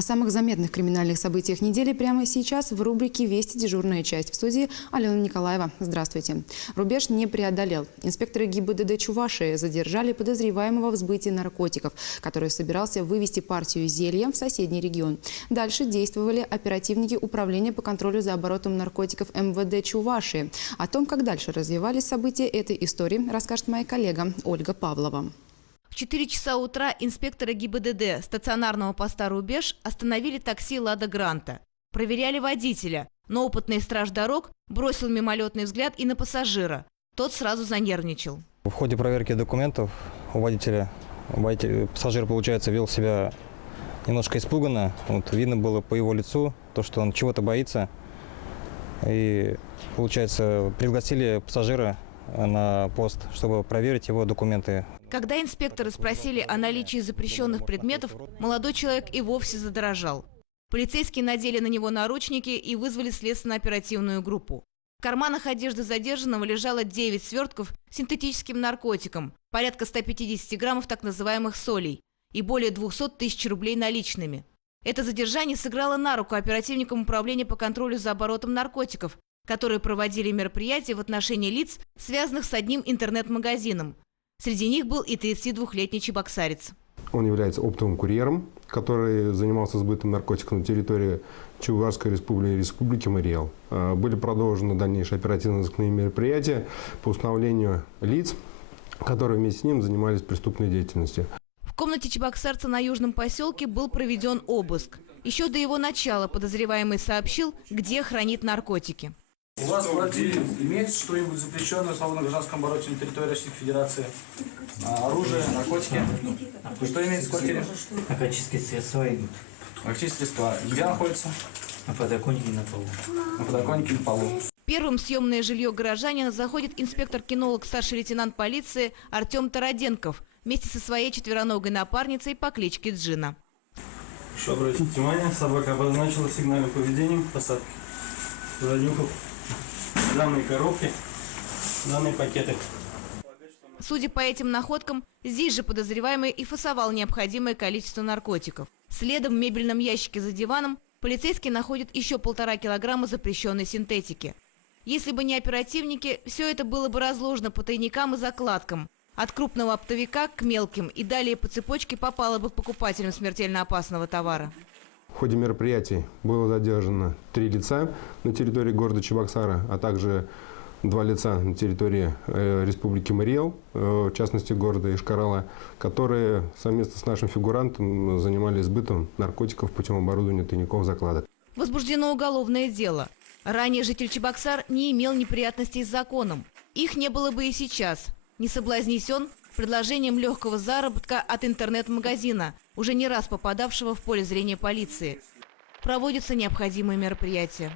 О самых заметных криминальных событиях недели прямо сейчас в рубрике «Вести. Дежурная часть». В студии Алена Николаева. Здравствуйте. Рубеж не преодолел. Инспекторы ГИБДД Чувашии задержали подозреваемого в сбытии наркотиков, который собирался вывести партию зелья в соседний регион. Дальше действовали оперативники Управления по контролю за оборотом наркотиков МВД Чувашии. О том, как дальше развивались события этой истории, расскажет моя коллега Ольга Павлова. В 4 часа утра инспекторы ГИБДД стационарного поста «Рубеж» остановили такси «Лада Гранта». Проверяли водителя, но опытный страж дорог бросил мимолетный взгляд и на пассажира. Тот сразу занервничал. В ходе проверки документов у пассажир, получается, вел себя немножко испуганно. Видно было по его лицу, что он чего-то боится. И, получается, пригласили пассажира на пост, чтобы проверить его документы. Когда инспекторы спросили о наличии запрещенных предметов, молодой человек и вовсе задрожал. Полицейские надели на него наручники и вызвали следственно-оперативную группу. В карманах одежды задержанного лежало 9 свертков с синтетическим наркотиком, порядка 150 граммов так называемых солей и более 200 тысяч рублей наличными. Это задержание сыграло на руку оперативникам Управления по контролю за оборотом наркотиков, которые проводили мероприятия в отношении лиц, связанных с одним интернет-магазином. Среди них был и 32-летний чебоксарец. Он является оптовым курьером, который занимался сбытом наркотиков на территории Чувашской республики и республики Мариэл. Были продолжены дальнейшие оперативно-розыскные мероприятия по установлению лиц, которые вместе с ним занимались преступной деятельностью. В комнате чебоксарца на Южном поселке был проведен обыск. Еще до его начала подозреваемый сообщил, где хранит наркотики. У вас в квартире имеется что-нибудь запрещенное в свободном гражданском обороте на территории Российской Федерации? Оружие, наркотики? Что имеется в квартире? Наркотические средства идут. Наркотические средства. Где находятся? На подоконнике на полу. На подоконнике на полу. Первым в съемное жилье горожанина заходит инспектор-кинолог, старший лейтенант полиции Артем Тараденков вместе со своей четвероногой напарницей по кличке Джина. Еще обратите внимание, собака обозначила сигнальным поведением посадки. Занюхав данные коробки, данные пакеты. Судя по этим находкам, здесь же подозреваемый и фасовал необходимое количество наркотиков. Следом в мебельном ящике за диваном полицейские находят еще 1,5 килограмма запрещенной синтетики. Если бы не оперативники, все это было бы разложено по тайникам и закладкам. От крупного оптовика к мелким и далее по цепочке попало бы к покупателям смертельно опасного товара. В ходе мероприятий было задержано 3 лица на территории города Чебоксара, а также 2 лица на территории республики Мариэл, в частности города Ишкарала, которые совместно с нашим фигурантом занимались сбытом наркотиков путем оборудования тайников закладок. Возбуждено уголовное дело. Ранее житель Чебоксар не имел неприятностей с законом. Их не было бы и сейчас. Не соблазнись он предложением легкого заработка от интернет-магазина, уже не раз попадавшего в поле зрения полиции. Проводятся необходимые мероприятия.